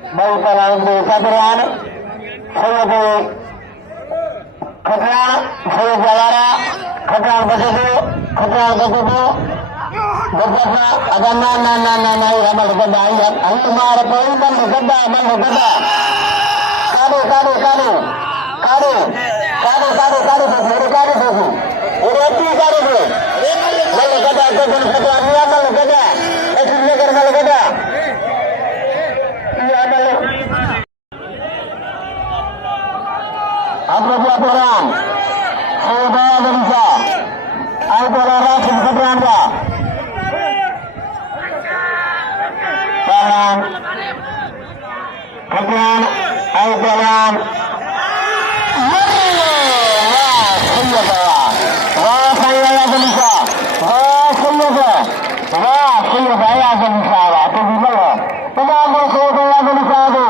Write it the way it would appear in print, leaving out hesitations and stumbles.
baik kalau di Kabupaten saya di Kota saya Jalara Kota Begitu beberapa ada nana ramal kerja ayat antumar poin dan kerja amal kerja kadu urati kadu mal kerja kerja amal kerja itu negara mal kerja iya amal apa laporan Saudara Indonesia Aibara Rasim Kebranda Kajian Aibara